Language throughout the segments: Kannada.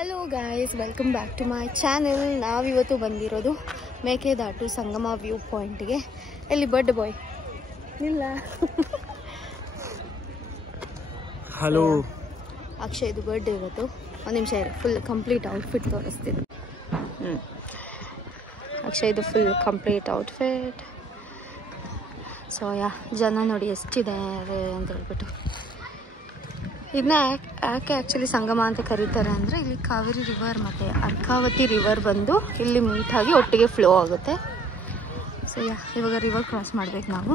Hello guys, welcome back to my channel. ನಾವಿವತ್ತು ಬಂದಿರೋದು ಮೇಕೆದಾಟು ಸಂಗಮ ವ್ಯೂ ಪಾಯಿಂಟ್ಗೆ. ಎಲ್ಲಿ ಬರ್ಡ್ ಬಾಯ್ ಇಲ್ಲ. ಹಲೋ ಅಕ್ಷಯ್ದು ಬರ್ಡೇ ಇವತ್ತು. ಒಂದು ನಿಮಿಷ ಇರಿ, ಫುಲ್ ಕಂಪ್ಲೀಟ್ ಔಟ್ಫಿಟ್ ತೋರಿಸ್ತೀನಿ. ಅಕ್ಷಯ್ದು ಫುಲ್ ಕಂಪ್ಲೀಟ್ ಔಟ್ಫಿಟ್. ಸೊ ಜನ ನೋಡಿ ಎಷ್ಟಿದ್ದಾರೆ ಅಂತ ಹೇಳ್ಬಿಟ್ಟು. ಇದನ್ನ ಯಾಕೆ ಆ್ಯಕ್ಚುಲಿ ಸಂಗಮ ಅಂತ ಕರೀತಾರೆ ಅಂದರೆ, ಇಲ್ಲಿ ಕಾವೇರಿ ರಿವರ್ ಮತ್ತು ಅರ್ಕಾವತಿ ರಿವರ್ ಬಂದು ಇಲ್ಲಿ ಮೀಟ್ ಆಗಿ ಒಟ್ಟಿಗೆ ಫ್ಲೋ ಆಗುತ್ತೆ. ಸೊ ಇವಾಗ ರಿವರ್ ಕ್ರಾಸ್ ಮಾಡ್ಬೇಕು ನಾವು.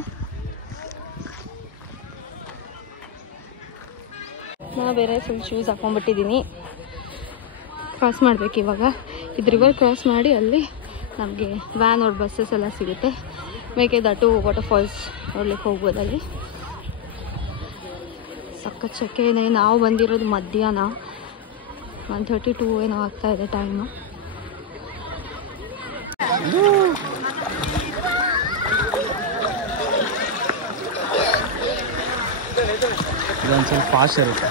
ನಾ ಬೇರೆ ಫುಲ್ ಶೂಸ್ ಹಾಕೊಂಡ್ಬಿಟ್ಟಿದ್ದೀನಿ. ಕ್ರಾಸ್ ಮಾಡ್ಬೇಕು ಇವಾಗ. ಇದು ರಿವರ್ ಕ್ರಾಸ್ ಮಾಡಿ ಅಲ್ಲಿ ನಮಗೆ ವ್ಯಾನ್ ಅವ್ರ ಬಸ್ಸಸ್ ಎಲ್ಲ ಸಿಗುತ್ತೆ. ಮೇಕೆದಾಟು ವಾಟರ್ ಫಾಲ್ಸ್ ನೋಡ್ಲಿಕ್ಕೆ ಹೋಗ್ಬೋದು. ಅಲ್ಲಿ ಸಖತ್ ಸೆಕೆನೆ. ನಾವು ಬಂದಿರೋದು ಮಧ್ಯಾಹ್ನ 1:32 ಏನೋ ಆಗ್ತಾ ಇದೆ ಟೈಮು. ಇದೊಂದು ಸ್ವಲ್ಪ ಫಾಸ್ಟ್ ಇರುತ್ತೆ.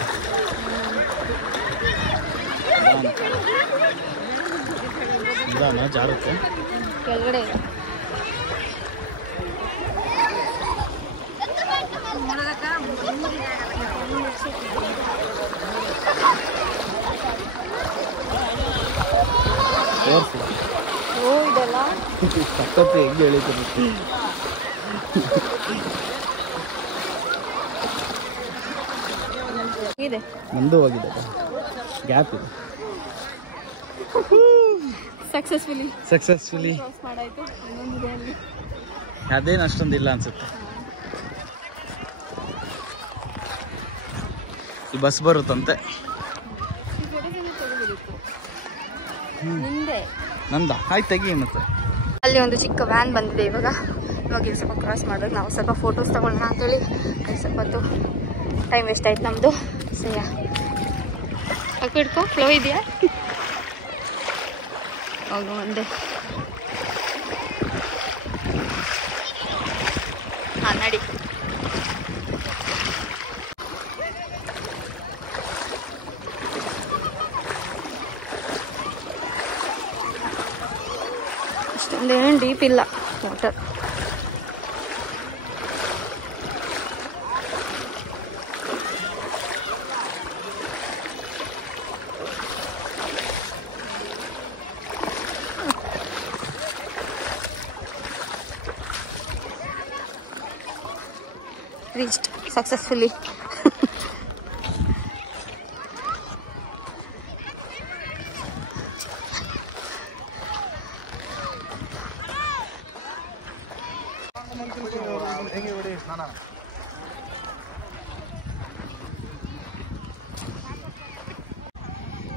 ನಿಧಾನ ಜಾರುತ್ತೆ ಕೆಳಗಡೆ ಇದೆಲ್ಲ ಸಕ್ಕತ್ತು ಹೆಂಗೆ ಹೇಳಿದ್ರು ಇದೆ. ಮುಂದೆ ಹೋಗಿದೆ, ಗ್ಯಾಪ್ ಇದೆ. ಸಕ್ಸಸ್ಫುಲಿ ಮಾಡಾಯ್ತು. ಇನ್ನೊಂದಿದೆ ಅಲ್ಲಿ, ಅದೇನು ಅಷ್ಟೊಂದಿಲ್ಲ ಅನ್ಸುತ್ತೆ. ಈ ಬಸ್ ಬರುತ್ತಂತೆ. ನಂದ ಆಯ್ತು, ತೆಗಿ. ಮತ್ತೆ ಅಲ್ಲಿ ಒಂದು ಚಿಕ್ಕ ವ್ಯಾನ್ ಬಂದಿದೆ. ಇವಾಗ ಇಲ್ಲಿ ಸ್ವಲ್ಪ ಕ್ರಾಸ್ ಮಾಡ್ಬೇಕು. ನಾವು ಸ್ವಲ್ಪ ಫೋಟೋಸ್ ತಗೊಳ್ಳೋಣ ಅಂತೇಳಿ ಅಲ್ಲಿ ಸ್ವಲ್ಪ ಹೊತ್ತು ಟೈಮ್ ವೇಸ್ಟ್ ಆಯ್ತು ನಮ್ಮದು. ಸರಿಯಾ ಹಾಕಿಡ್ಕೊ, ಫ್ಲೋ ಇದೆಯಾ? ಹೋಗು ಒಂದೇ. ಹಾಂ ನಡಿ. ಅಷ್ಟೊಂದೇನು ಡೀಪ್ ಇಲ್ಲ ವಾಟರ್. Reached successfully.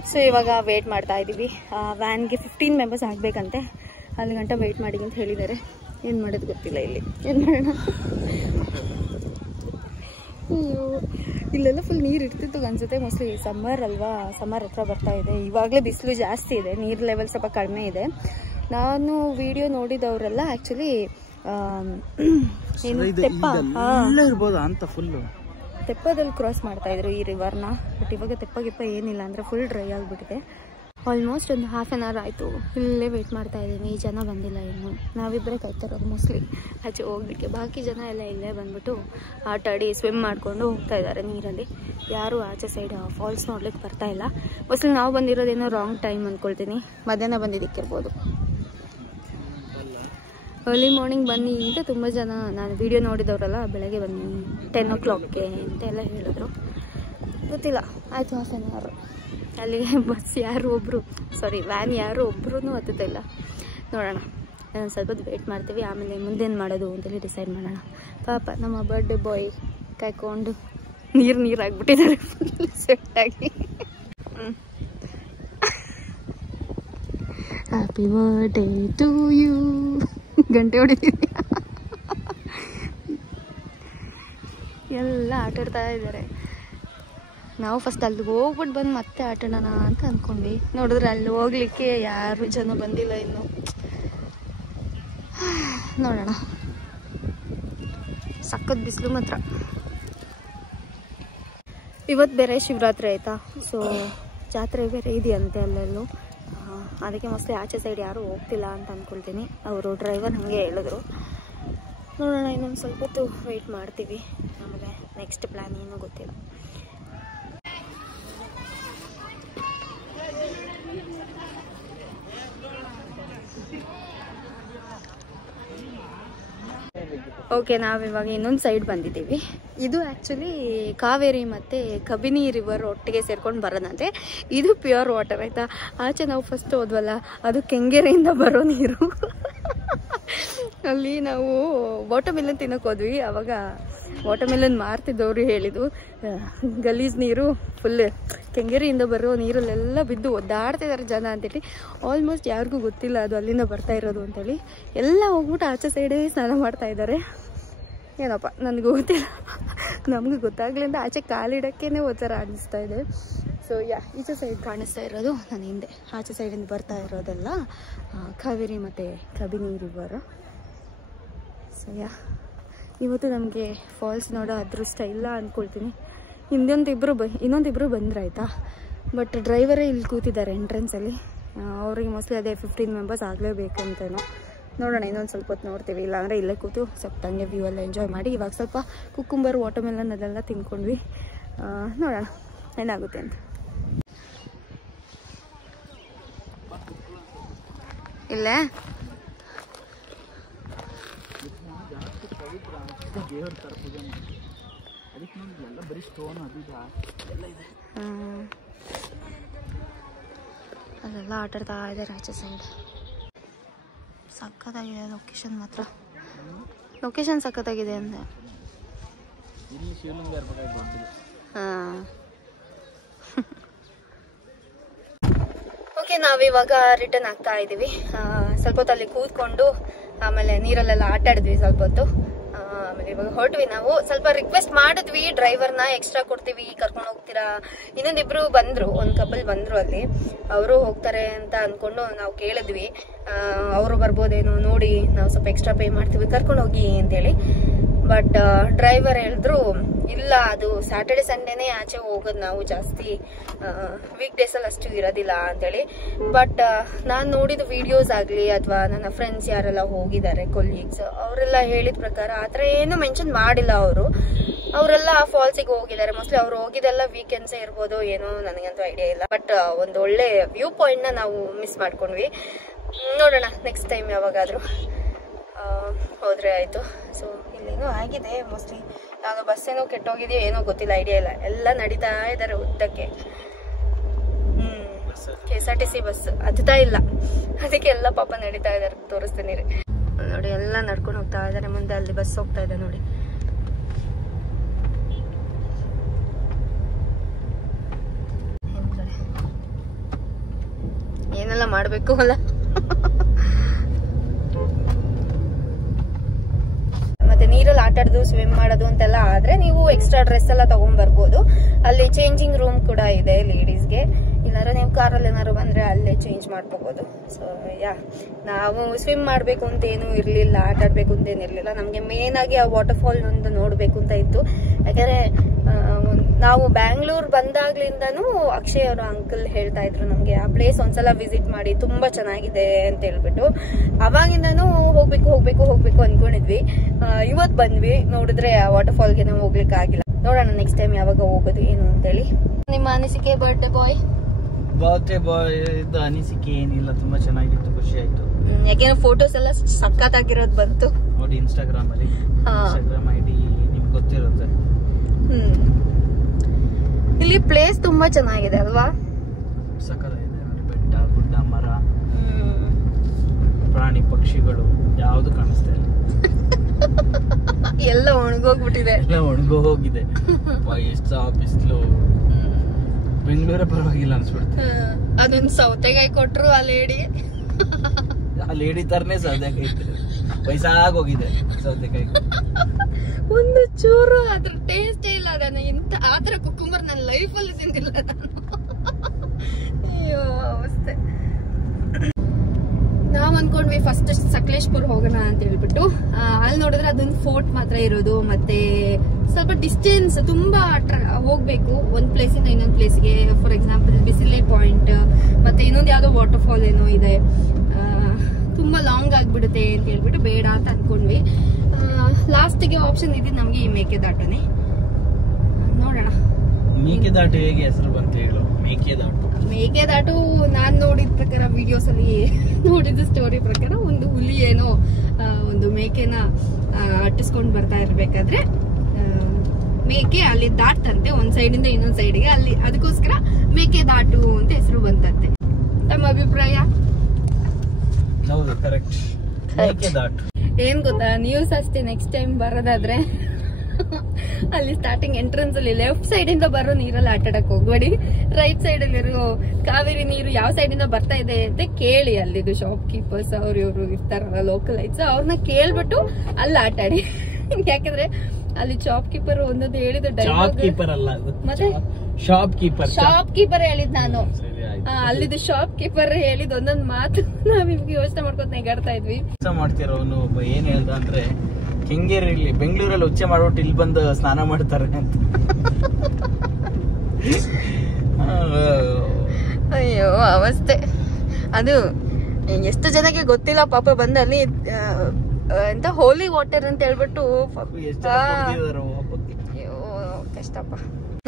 ಸೊ ಇವಾಗ ವೇಟ್ ಮಾಡ್ತಾ ಇದ್ದೀವಿ. ವ್ಯಾನ್ಗೆ 15 ಮೆಂಬರ್ಸ್ ಆಗಬೇಕಂತೆ. ಅಲ್ಲಿ ಗಂಟ ವೆಯ್ಟ್ ಮಾಡಿ ಅಂತ ಹೇಳಿದ್ದಾರೆ. ಏನು ಮಾಡೋದು ಗೊತ್ತಿಲ್ಲ. ಇಲ್ಲಿ ಏನು ಮಾಡೋಣ. ಇಲ್ಲೆಲ್ಲ ಫುಲ್ ನೀರು ಇರ್ತಿತ್ತು ಅನ್ಸುತ್ತೆ. ಮೋಸ್ಟ್ಲಿ ಸಮ್ಮರ್ ಅಲ್ವಾ, ಸಮ್ಮರ್ ಹತ್ರ ಬರ್ತಾ ಇದೆ. ಇವಾಗಲೇ ಬಿಸಿಲು ಜಾಸ್ತಿ ಇದೆ, ನೀರು ಲೆವೆಲ್ ಸ್ವಲ್ಪ ಕಡಿಮೆ ಇದೆ. ನಾನು ವಿಡಿಯೋ ನೋಡಿದವರೆಲ್ಲ ಆ್ಯಕ್ಚುಲಿ ಏನು ತೆಪ್ಪದಲ್ಲಿ ಕ್ರಾಸ್ ಮಾಡ್ತಾ ಇದ್ರು ಈ ರಿವರ್ನ. ಬಟ್ ಇವಾಗ ತೆಪ್ಪ ಏನಿಲ್ಲ, ಅಂದರೆ ಫುಲ್ ಡ್ರೈ ಆಗಿಬಿಟ್ಟಿದೆ. ಆಲ್ಮೋಸ್ಟ್ ಒಂದು ಹಾಫ್ ಆನ್ ಅವರ್ ಆಯಿತು ಇಲ್ಲೇ ವೆಯ್ಟ್ ಮಾಡ್ತಾ ಇದ್ದೀನಿ. ಈ ಜನ ಬಂದಿಲ್ಲ ಇನ್ನು. ನಾವಿಬ್ಬರೇ ಕಾಯ್ತಾ ಇರೋದು ಮೋಸ್ಟ್ಲಿ ಆಚೆ ಹೋಗ್ಲಿಕ್ಕೆ. ಬಾಕಿ ಜನ ಎಲ್ಲ ಇಲ್ಲೇ ಬಂದ್ಬಿಟ್ಟು ಆಟ ಆಡಿ ಸ್ವಿಮ್ ಮಾಡಿಕೊಂಡು ಹೋಗ್ತಾ ಇದ್ದಾರೆ ನೀರಲ್ಲಿ. ಯಾರೂ ಆಚೆ ಸೈಡ್ ಫಾಲ್ಸ್ ನೋಡ್ಲಿಕ್ಕೆ ಬರ್ತಾ ಇಲ್ಲ. ಮೋಸ್ಟ್ಲಿ ನಾವು ಬಂದಿರೋದೇನೋ ರಾಂಗ್ ಟೈಮ್ ಅಂದ್ಕೊಳ್ತೀನಿ. ಮಧ್ಯಾಹ್ನ ಬಂದಿದ್ದಕ್ಕಿರ್ಬೋದು. ಅರ್ಲಿ ಮಾರ್ನಿಂಗ್ ಬನ್ನಿ ಅಂತ ತುಂಬ ಜನ, ನಾನು ವಿಡಿಯೋ ನೋಡಿದವರಲ್ಲ, ಬೆಳಗ್ಗೆ ಬನ್ನಿ 10 o'clockಗೆ ಅಂತೆಲ್ಲ ಹೇಳಿದ್ರು. ಗೊತ್ತಿಲ್ಲ, ಆಯಿತು ಹಾಫ್ ಆನ್ ಅವರ್. ಅಲ್ಲಿಗೆ ಬಸ್ ವ್ಯಾನ್ ಯಾರು ಒಬ್ಬರೂ ಹತ್ತುತ್ತಾ ಇಲ್ಲ. ನೋಡೋಣ, ಸ್ವಲ್ಪ ವೇಟ್ ಮಾಡ್ತೀವಿ. ಆಮೇಲೆ ಮುಂದೇನು ಮಾಡೋದು ಅಂತೇಳಿ ಡಿಸೈಡ್ ಮಾಡೋಣ. ಪಾಪ ನಮ್ಮ ಬರ್ಡೇ ಬಾಯ್ ಕಾಯ್ಕೊಂಡು ನೀರಾಗ್ಬಿಟ್ಟಿದ್ದಾರೆ ಫುಲ್ ಸೆಟ್ಟಾಗಿ. Happy birthday to you. ಗಂಟೆ ಹೊಡಿತೀನಿ. ಎಲ್ಲ ಆಟಾಡ್ತಾ ಇದ್ದಾರೆ. ನಾವು ಫಸ್ಟ್ ಅಲ್ಲಿಗೆ ಹೋಗ್ಬಿಟ್ಟು ಬಂದು ಮತ್ತೆ ಆಟಾಡೋಣ ಅಂತ ಅಂದ್ಕೊಂಡ್ವಿ. ನೋಡಿದ್ರೆ ಅಲ್ಲಿ ಹೋಗ್ಲಿಕ್ಕೆ ಯಾರು ಜನ ಬಂದಿಲ್ಲ ಇನ್ನು. ನೋಡೋಣ. ಸಖತ್ ಬಿಸಿಲು ಮಾತ್ರ. ಇವತ್ತು ಬೇರೆ ಶಿವರಾತ್ರಿ ಆಯಿತಾ. ಸೊ ಜಾತ್ರೆ ಬೇರೆ ಇದೆಯಂತೆ ಅಲ್ಲೆಲ್ಲೂ. ಅದಕ್ಕೆ ಮೋಸ್ಟ್ಲಿ ಆಚೆ ಸೈಡ್ ಯಾರೂ ಹೋಗ್ತಿಲ್ಲ ಅಂತ ಅಂದ್ಕೊಳ್ತೀನಿ. ಅವರು ಡ್ರೈವರ್ ಹಾಗೆ ಹೇಳಿದ್ರು. ನೋಡೋಣ, ಇನ್ನೊಂದು ಸ್ವಲ್ಪ ಹೊತ್ತು ವೆಯ್ಟ್ ಮಾಡ್ತೀವಿ. ಆಮೇಲೆ ನೆಕ್ಸ್ಟ್ ಪ್ಲ್ಯಾನ್ ಏನೂ ಗೊತ್ತಿಲ್ಲ. ಓಕೆ, ನಾವಿವಾಗ ಇನ್ನೊಂದು ಸೈಡ್ ಬಂದಿದ್ದೀವಿ. ಇದು ಆ್ಯಕ್ಚುಲಿ ಕಾವೇರಿ ಮತ್ತು ಕಬಿನಿ ರಿವರ್ ಒಟ್ಟಿಗೆ ಸೇರ್ಕೊಂಡು ಬರೋದಂತೆ. ಇದು ಪ್ಯೂರ್ ವಾಟರ್ ಆಯಿತಾ. ಆಚೆ ನಾವು ಫಸ್ಟ್ ಹೋದ್ವಲ್ಲ, ಅದು ಕೆಂಗೇರಿಯಿಂದ ಬರೋ ನೀರು. ಅಲ್ಲಿ ನಾವು ವಾಟರ್ ಮೆಲನ್ ತಿನ್ನೋಕೆ ಹೋದ್ವಿ. ಆವಾಗ ವಾಟರ್ ಮೆಲನ್ ಮಾರ್ತಿದ್ದವರು ಹೇಳಿದ್ದು ಗಲೀಜ್ ನೀರು ಫುಲ್ ಕೆಂಗೇರಿಯಿಂದ ಬರೋ ನೀರಲ್ಲೆಲ್ಲ ಬಿದ್ದು ಒದ್ದಾಡ್ತಿದ್ದಾರೆ ಜನ ಅಂತೇಳಿ. ಆಲ್ಮೋಸ್ಟ್ ಯಾರಿಗೂ ಗೊತ್ತಿಲ್ಲ ಅದು ಅಲ್ಲಿಂದ ಬರ್ತಾ ಇರೋದು ಅಂತೇಳಿ. ಎಲ್ಲ ಹೋಗ್ಬಿಟ್ಟು ಆಚೆ ಸೈಡೇ ಸ್ನಾನ ಮಾಡ್ತಾ ಇದ್ದಾರೆ. ಏನಪ್ಪ ನನಗೂ ಗೊತ್ತಿಲ್ಲ, ನಮಗೆ ಗೊತ್ತಾಗ್ಲಿಂದ ಆಚೆ ಕಾಲಿಡೋಕ್ಕೇ ಒಂಥರ ಅನ್ನಿಸ್ತಾ ಇದೆ. ಸೊ ಈಚೆ ಸೈಡ್ ಕಾಣಿಸ್ತಾ ಇರೋದು ನನ್ನ ಹಿಂದೆ, ಆಚೆ ಸೈಡಿಂದ ಬರ್ತಾ ಇರೋದೆಲ್ಲ ಕಾವೇರಿ ಮತ್ತು ಕಬಿನಿ ರಿವರ್. ಸೊ ಇವತ್ತು ನಮಗೆ ಫಾಲ್ಸ್ ನೋಡೋ ಅದೃಷ್ಟ ಇಲ್ಲ ಅಂದ್ಕೊಳ್ತೀನಿ. ಇನ್ನೊಂದಿಬ್ಬರು ಬಂದ್ರಾಯ್ತಾ. ಬಟ್ ಡ್ರೈವರೇ ಇಲ್ಲಿ ಕೂತಿದ್ದಾರೆ ಎಂಟ್ರೆನ್ಸಲ್ಲಿ. ಅವ್ರಿಗೆ ಮೋಸ್ಟ್ಲಿ ಅದೇ 15 ಮೆಂಬರ್ಸ್ ಆಗಲೇಬೇಕಂತೇನೋ. ನೋಡೋಣ, ಇನ್ನೊಂದು ಸ್ವಲ್ಪ ಹೊತ್ತು ನೋಡ್ತೀವಿ. ಇಲ್ಲಾಂದರೆ ಇಲ್ಲೇ ಕೂತು ಸ್ವಲ್ಪ ತಂಗೆ ವ್ಯೂ ಎಲ್ಲ ಎಂಜಾಯ್ ಮಾಡಿ. ಇವಾಗ ಸ್ವಲ್ಪ ಕುಕ್ಕುಂಬರ್ ವಾಟರ್ ಮೆಲನ್ ಅದೆಲ್ಲ ತಿನ್ಕೊಂಡ್ವಿ. ನೋಡೋಣ ಏನಾಗುತ್ತೆ ಅಂತ. ಇಲ್ಲೇ ಅಲ್ಲೆಲ್ಲ ಆಟಾಡ್ತಾ ಇದ್ದಾರೆ ಆಚೆ ಸೈಡ್. ಸಖತ್ತಾಗಿದೆ ಲೊಕೇಶನ್ ಮಾತ್ರ. ಲೊಕೇಶನ್ ಸಖತ್ತಾಗಿದೆ ಅಂದೆ. ಹಾಂ, ಓಕೆ, ನಾವಿವಾಗ ರಿಟರ್ನ್ ಆಗ್ತಾ ಇದ್ದೀವಿ. ಸ್ವಲ್ಪ ಹೊತ್ತು ಅಲ್ಲಿ ಕೂತ್ಕೊಂಡು ಆಮೇಲೆ ನೀರಲ್ಲೆಲ್ಲ ಆಟಾಡಿದ್ವಿ ಸ್ವಲ್ಪ ಹೊತ್ತು. ಆಮೇಲೆ ಇವಾಗ ಹೊರಟ್ವಿ. ನಾವು ಸ್ವಲ್ಪ ರಿಕ್ವೆಸ್ಟ್ ಮಾಡಿದ್ವಿ ಡ್ರೈವರ್ನ, ಎಕ್ಸ್ಟ್ರಾ ಕೊಡ್ತೀವಿ, ಕರ್ಕೊಂಡು ಹೋಗ್ತೀರಾ. ಇನ್ನೊಂದಿಬ್ರು ಬಂದ್ರು, ಒಂದು ಕಪಲ್ ಬಂದ್ರು ಅಲ್ಲಿ, ಅವರು ಹೋಗ್ತಾರೆ ಅಂತ ಅನ್ಕೊಂಡು ನಾವು ಕೇಳಿದ್ವಿ. ಅವರು ಬರ್ಬೋದೇನೋ ನೋಡಿ, ನಾವು ಸ್ವಲ್ಪ ಎಕ್ಸ್ಟ್ರಾ ಪೇ ಮಾಡ್ತೀವಿ, ಕರ್ಕೊಂಡು ಹೋಗಿ ಅಂತೇಳಿ. ಬಟ್ ಡ್ರೈವರ್ ಹೇಳಿದ್ರು ಇಲ್ಲ, ಅದು ಸ್ಯಾಟರ್ಡೆ ಸಂಡೇನೇ ಆಚೆ ಹೋಗೋದು ನಾವು, ಜಾಸ್ತಿ ವೀಕ್ ಡೇಸಲ್ಲಿ ಅಷ್ಟು ಇರೋದಿಲ್ಲ ಅಂತೇಳಿ. ಬಟ್ ನಾನು ನೋಡಿದ ವಿಡಿಯೋಸ್ ಆಗಲಿ ಅಥವಾ ನನ್ನ ಫ್ರೆಂಡ್ಸ್ ಯಾರೆಲ್ಲ ಹೋಗಿದ್ದಾರೆ ಕೊಲೀಗ್ಸ್, ಅವರೆಲ್ಲ ಹೇಳಿದ ಪ್ರಕಾರ ಆ ಥರ ಏನು ಮೆನ್ಷನ್ ಮಾಡಿಲ್ಲ ಅವರು. ಅವರೆಲ್ಲ ಫಾಲ್ಸಿಗೆ ಹೋಗಿದ್ದಾರೆ. ಮೋಸ್ಟ್ಲಿ ಅವ್ರು ಹೋಗಿದ್ದೆಲ್ಲ ವೀಕೆಂಡ್ಸೇ ಇರ್ಬೋದು ಏನೋ, ನನಗಂತೂ ಐಡಿಯಾ ಇಲ್ಲ. ಬಟ್ ಒಂದು ಒಳ್ಳೆ ವ್ಯೂ ಪಾಯಿಂಟ್ನ ನಾವು ಮಿಸ್ ಮಾಡ್ಕೊಂಡ್ವಿ. ನೋಡೋಣ ನೆಕ್ಸ್ಟ್ ಟೈಮ್ ಯಾವಾಗಾದರೂ ಹೋದರೆ ಆಯಿತು. ಸೊ ಇಲ್ಲೇನೋ ಆಗಿದೆ ಮೋಸ್ಟ್ಲಿ, ನಾನು ಬಸ್ ಏನೋ ಕೆಟ್ಟೋಗಿದೆಯೋ ಏನೋ ಗೊತ್ತಿಲ್ಲ, ಐಡಿಯಾ ಇಲ್ಲ. ಎಲ್ಲ ನಡೀತಾ ಇದ್ದಾರೆ ಉದ್ದಕ್ಕೆ. KSRTC ಬಸ್ ಹತ್ತಾ ಇಲ್ಲ, ಅದಕ್ಕೆ ಎಲ್ಲ ಪಾಪ ನಡೀತಾ ಇದ್ದಾರೆ. ತೋರಿಸ್ತೀನಿ ರೀ ನೋಡಿ, ಎಲ್ಲ ನಡ್ಕೊಂಡು ಹೋಗ್ತಾ ಇದ್ದಾರೆ. ಮುಂದೆ ಅಲ್ಲಿ ಬಸ್ ಹೋಗ್ತಾ ಇದೆ ನೋಡಿ. ಏನೆಲ್ಲ ಮಾಡಬೇಕು ಅಲ್ಲ. ಮತ್ತೆ ನೀರಲ್ಲಿ ಆಟಾಡೋದು, ಸ್ವಿಮ್ ಮಾಡೋದು ಅಂತೆಲ್ಲ ಆದ್ರೆ ನೀವು ಎಕ್ಸ್ಟ್ರಾ ಡ್ರೆಸ್ ಎಲ್ಲ ತಗೊಂಡ್ ಬರ್ಬೋದು. ಅಲ್ಲಿ ಚೇಂಜಿಂಗ್ ರೂಮ್ ಕೂಡ ಇದೆ ಲೇಡೀಸ್ಗೆ. ಇಲ್ಲಾಂದ್ರೆ ನೀವು ಕಾರಲ್ಲಿ ಏನಾದ್ರು ಬಂದ್ರೆ ಅಲ್ಲೇ ಚೇಂಜ್ ಮಾಡ್ಕೋಬಹುದು. ಸೊ ನಾವು ಸ್ವಿಮ್ ಮಾಡ್ಬೇಕು ಅಂತ ಏನು ಇರ್ಲಿಲ್ಲ, ಆಟ ಆಡ್ಬೇಕು ಅಂತ ಏನಿರ್ಲಿಲ್ಲ. ನಮ್ಗೆ ಮೇನ್ ಆಗಿ ಆ ವಾಟರ್ ಫಾಲ್ ಒಂದು ನೋಡ್ಬೇಕು ಅಂತ ಇತ್ತು. ಯಾಕಂದ್ರೆ ನಾವು ಬ್ಯಾಂಗ್ಳೂರ್ ಬಂದಾಗ್ಲಿಂದಾನು ಅಕ್ಷಯ್ ಅವರ ಅಂಕಲ್ ಹೇಳ್ತಾ ಇದ್ರು ನಮ್ಗೆ ಆ ಪ್ಲೇಸ್ ಒಂದ್ಸಲ ವಿಸಿಟ್ ಮಾಡಿ, ತುಂಬಾ ಚೆನ್ನಾಗಿದೆ ಅಂತ ಹೇಳ್ಬಿಟ್ಟು. ಅವಾಗಿಂದಾನು ಹೋಗ್ಬೇಕು ಅನ್ಕೊಂಡಿದ್ವಿ. ಇವತ್ ಬಂದ್ವಿ, ನೋಡಿದ್ರೆ ಆ ವಾಟರ್ ಫಾಲ್ಗೆ ನಾವು ಹೋಗ್ಲಿಕ್ಕೆ ಆಗಿಲ್ಲ. ನೋಡೋಣ ನೆಕ್ಸ್ಟ್ ಟೈಮ್ ಯಾವಾಗ ಹೋಗೋದು ಏನು ಅಂತೇಳಿ. ನಿಮ್ಮ ಅನಿಸಿಕೆ ಬರ್ತ್ಡೇ ಬಾಯ್ ಅನಿಸಿಕೆ ಏನಿಲ್ಲ, ತುಂಬಾ ಚೆನ್ನಾಗಿತ್ತು, ಖುಷಿ ಆಯ್ತು. ಯಾಕೆಂದ್ರೆ ಫೋಟೋಸ್ ಎಲ್ಲ ಸಖತ್ತಾಗಿರೋದು ಬಂತು ನೋಡಿ ಇನ್ಸ್ಟಾಗ್ರಾಮ್ ಅಲ್ಲಿ. ಇನ್ಸ್ಟಾಗ್ರಾಮ್ ಐಡಿ ನಿಮ್ಗೆ ಗೊತ್ತಿರುತ್ತೆ. ಇಲ್ಲಿ ಪ್ಲೇಸ್ ತುಂಬಾ ಚೆನ್ನಾಗಿದೆ ಅಲ್ವಾ? ಸಖತ್ತಾಗಿದೆ. ಬೆಟ್ಟ, ಗುಡ್ಡ, ಮರ, ಪ್ರಾಣಿ ಪಕ್ಷಿಗಳು ಯಾವ್ದು ಕಾಣಿಸ್ತಾ ಇಲ್ಲ. ಎಲ್ಲ ಒಣಗೋಗ್ಬಿಟ್ಟಿದೆ, ಎಲ್ಲ ಒಣಗೋಗಿದೆ. ಎಷ್ಟು ಬಿಸಿಲು. ಬೆಂಗಳೂರೇ ಪರವಾಗಿಲ್ಲ ಅನ್ಸ್ಬಿಡುತ್ತೆ. ಅದೊಂದು ಸೌತೆಕಾಯಿ ಕೊಟ್ರು ಆ ಲೇಡಿ ತರನೇ ಸೌತೆಕಾಯಿ ವಯಸ್ಸಾಗೋಗಿದೆ ಸೌತೆಕಾಯಿ. ಒಂದು ಚೂರು ಅದ್ರ ಟೇಸ್ಟ್ ಇಲ್ಲ. ನಾನು ಇಂತ ಆತರ ಕುಕ್ಕುಂಬರ್ ನನ್ನ ಲೈಫಲ್ಲಿ ತಿಂದಿಲ್ಲ ನಾನು. ಅಯ್ಯೋ ಅವಸ್ಥೆ. ನಾವು ಅನ್ಕೊಂಡ್ವಿ ಫಸ್ಟ್ ಸಕಲೇಶ್ಪುರ್ ಹೋಗೋಣ ಅಂತ ಹೇಳ್ಬಿಟ್ಟು. ಅಲ್ಲಿ ನೋಡಿದ್ರೆ ಅದೊಂದು ಫೋರ್ಟ್ ಮಾತ್ರ ಇರೋದು, ಮತ್ತೆ ಸ್ವಲ್ಪ ಡಿಸ್ಟೆನ್ಸ್ ತುಂಬಾ ಹೋಗ್ಬೇಕು ಒಂದ್ ಪ್ಲೇಸ್ ಇಂದ ಇನ್ನೊಂದ್ ಪ್ಲೇಸ್ಗೆ. ಫಾರ್ ಎಕ್ಸಾಂಪಲ್ ಬಿಸಿಲೆ ಪಾಯಿಂಟ್, ಮತ್ತೆ ಇನ್ನೊಂದು ಯಾವ್ದೋ ವಾಟರ್ ಫಾಲ್ ಏನೋ ಇದೆ, ತುಂಬಾ ಲಾಂಗ್ ಆಗ್ಬಿಡುತ್ತೆ ಅಂತ ಹೇಳ್ಬಿಟ್ಟು ಬೇಡ ಅಂತ ಅನ್ಕೊಂಡ್ವಿ. ಲಾಸ್ಟ್ಗೆ ಆಪ್ಷನ್ ಇದ್ದಿದ್ದು ನಮ್ಗೆ ಈ ಮೇಕೆದಾಟನೇ. ನೋಡೋಣ. ಮೇಕೆದಾಟು ಹೇಗೆ ಹೆಸರು ಬಂತ ಹೇಳು. ಮೇಕೆದಾಟು ನಾನ್ ನೋಡಿದ ಪ್ರಕಾರ ವಿಡಿಯೋಸ್ ಅಲ್ಲಿ ನೋಡಿದ ಸ್ಟೋರಿ ಪ್ರಕಾರ ಒಂದು ಹುಲಿ ಏನೋ ಒಂದು ಮೇಕೆನ ಅಟ್ಟಿಸ್ಕೊಂಡ್ ಬರ್ತಾ ಇರ್ಬೇಕಾದ್ರೆ ಮೇಕೆ ಅಲ್ಲಿ ದಾಟ್ತಂತೆ ಒಂದ್ ಸೈಡ್ ಇಂದ ಇನ್ನೊಂದ್ ಸೈಡ್ಗೆ. ಅಲ್ಲಿ ಅದಕ್ಕೋಸ್ಕರ ಮೇಕೆದಾಟು ಅಂತ ಹೆಸರು ಬಂತಂತೆ. ತಮ್ಮ ಅಭಿಪ್ರಾಯ? ಹೌದು, ಕರೆಕ್ಟ್. ಮೇಕೆದಾಟು ಏನ್ ಗೊತ್ತಾ, ನ್ಯೂಸ್ ಅಷ್ಟೇ. ನೆಕ್ಸ್ಟ್ ಟೈಮ್ ಬರೋದಾದ್ರೆ ಅಲ್ಲಿ ಸ್ಟಾರ್ಟಿಂಗ್ ಎಂಟ್ರೆನ್ಸ್ ಅಲ್ಲಿ ಲೆಫ್ಟ್ ಸೈಡ್ ಇಂದ ಬರೋ ನೀರಲ್ಲಿ ಆಟ ಆಡಕ್ ಹೋಗ್ಬೇಡಿ, ರೈಟ್ ಸೈಡ್ ಅಲ್ಲಿರೋ ಕಾವೇರಿ ನೀರು ಯಾವ ಸೈಡ್ ಇಂದ ಬರ್ತಾ ಇದೆ ಅಂತ ಕೇಳಿ. ಅಲ್ಲಿದು ಶಾಪ್ ಕೀಪರ್ಸ್ ಅವ್ರು ಇವ್ರು ಇರ್ತಾರಲ್ಲ ಲೋಕಲ್ ಐಟ್ಸ್, ಅವ್ರನ್ನ ಕೇಳ್ಬಿಟ್ಟು ಅಲ್ಲಿ ಆಟ ಆಡಿ. ಯಾಕಂದ್ರೆ ಅಲ್ಲಿ ಶಾಪ್ ಕೀಪರ್ ಒಂದೊಂದು ಹೇಳಿದ ಮತ್ತೆ ಶಾಪ್ ಕೀಪರ್ ಹೇಳಿದ್ ನಾನು. ಅಲ್ಲಿದ್ದು ಶಾಪ್ ಕೀಪರ್ ಹೇಳಿದ್ ಒಂದೊಂದ್ ಮಾತು ನಾವ್ ನಿಮ್ಗೆ ಯೋಚನೆ ಮಾಡ್ಕೊತ ನೆಗಾಡ್ತಾ ಇದ್ವಿ. ಮಾಡ್ತಿರೋನು ಒಬ್ಬ ಏನ್ ಹೇಳ್ದ ಅಂದ್ರೆ, ಕೆಂಗೇರಿಯಲ್ಲಿ ಬೆಂಗಳೂರಲ್ಲಿ ಉಚ್ಚೆ ಮಾಡ್ಬಿಟ್ಟು ಇಲ್ಲಿ ಬಂದು ಸ್ನಾನ ಮಾಡ್ತಾರೆ ಅಂತ. ಅಯ್ಯೋ ಅವಸ್ಥೆ ಅದು. ಎಷ್ಟು ಜನಕ್ಕೆ ಗೊತ್ತಿಲ್ಲ ಪಾಪ ಬಂದ ಅಲ್ಲಿ ಎಂತ ಹೋಲಿ ವಾಟರ್ ಅಂತ ಹೇಳ್ಬಿಟ್ಟು. ಅಯ್ಯೋ ಕಷ್ಟಪ್ಪ.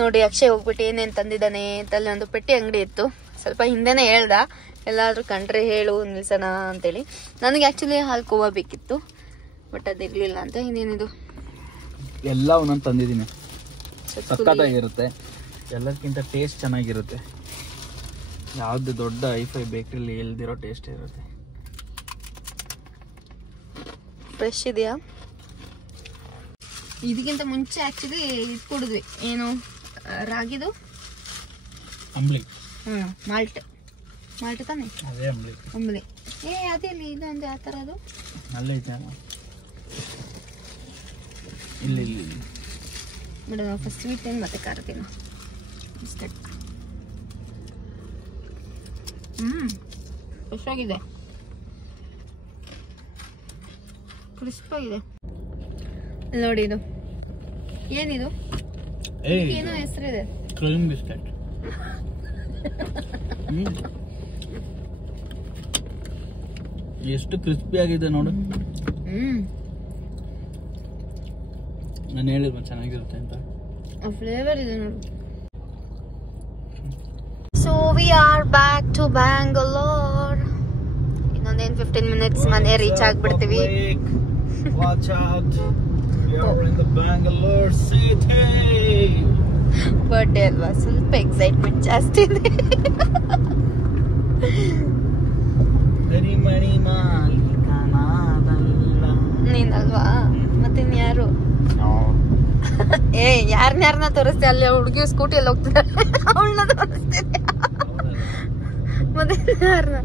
ನೋಡಿ ಅಕ್ಷಯ್ ಹೋಗ್ಬಿಟ್ಟು ಏನೇನ್ ತಂದಿದ್ದಾನೆ ಅಂತ. ಅಲ್ಲಿ ಒಂದು ಪೆಟ್ಟಿ ಅಂಗಡಿ ಇತ್ತು, ಸ್ವಲ್ಪ ಹಿಂದೆನೆ ಹೇಳ್ದ ಎಲ್ಲಾದ್ರೂ ಕಂಡ್ರೆ ಹೇಳು ನಿಲ್ಸೋಣ ಅಂತೇಳಿ. ನನಗೆ ಆಕ್ಚುಲಿ ಹಾಲು ಕೋವಾ ಬೇಕಿತ್ತು, ಬಟ್ ಅದಿರ್ಲಿಲ್ಲ ಅಂತ. ಇನ್ನೇನಿದು ಎಲ್ಲ ಒಂದೊಂದು ತಂದಿದ್ದೀನಿ. ಸಕ್ಕತ್ತಾಗಿರುತ್ತೆ, ಎಲ್ಲಕ್ಕಿಂತ ಟೇಸ್ಟ್ ಚೆನ್ನಾಗಿರುತ್ತೆ. ಯಾವ್ದು ದೊಡ್ಡ ಐಫೈ ಬೇಕರಿಲಿ ಇಲ್ದಿರೋ ಟೇಸ್ಟ್ ಇರುತ್ತೆ. ಫ್ರೆಶ್ ಇದೆಯಾ? ಇದಕ್ಕಿಂತ ಮುಂಚೆ ಆಕ್ಚುಲಿ ಇದು ಕುಡಿದ್ವಿ, ಏನು ರಾಗಿದು ಅಂಬ್ಲಿ. ಮಾಲ್ಟ್ ತಾನೆ, ಅದೇ ಅಂಬ್ಲಿ. ಅದೇ ಇದೊಂದು ಯಾವ ತರ ಅದು ಅಲ್ಲೇ ಐತೆ ಇಲ್ಲಿ ಬಿಡ. ಫಸ್ಟ್ ಸ್ವೀಟ್ ಏನು ಮತ್ತೆ ಖಾರ ತಿನ್ನು. ಫ್ರೆಶ್ ಆಗಿದೆ, ಕ್ರಿಸ್ಪ್ ಆಗಿದೆ. ನೋಡಿ ಇದು ಏನಿದು, ಏನೋ ಹೆಸರಿದೆ. Cream biscuit. ಎಷ್ಟು ಕ್ರಿಸ್ಪಿ ಆಗಿದೆ ನೋಡು. ನಾನು ಹೇಳಿದ್ವ ಚೆನ್ನಾಗಿರುತ್ತೆ ಅಂತ. ಫ್ಲೇವರ್ ಇದೆ ನೋಡು. So we are back to Bangalore. ಇನ್ನೊಂದೇನು 15 ಮಿನಿಟ್ಸ್ ಮನೆ ರೀಚ್ ಆಗ್ಬಿಡ್ತೀವಿ. Watch out, we are in the Bangalore city. Birthday ಅಲ್ವಾ, ಸ್ವಲ್ಪ ಎಕ್ಸೈಟ್ಮೆಂಟ್ ಜಾಸ್ತಿ ಇದೆ. ಮಣಿ ಮಾಲೀಕನಾದಲ್ಲ ನೀನಲ್ವಾ, ಮತ್ತಿನ್ಯಾರು? ಯಾರನ್ನ ತೋರಿಸ್ತೆ? ಅಲ್ಲಿ ಹುಡುಗಿ ಸ್ಕೂಟಿಯಲ್ಲಿ ಹೋಗ್ತಿದ್ದಾಳೆ, ಅವಳನ್ನ ತೋರಿಸ್ತಿದ್ದೆ. ಮತ್ತೆ ಯಾರನ್ನ?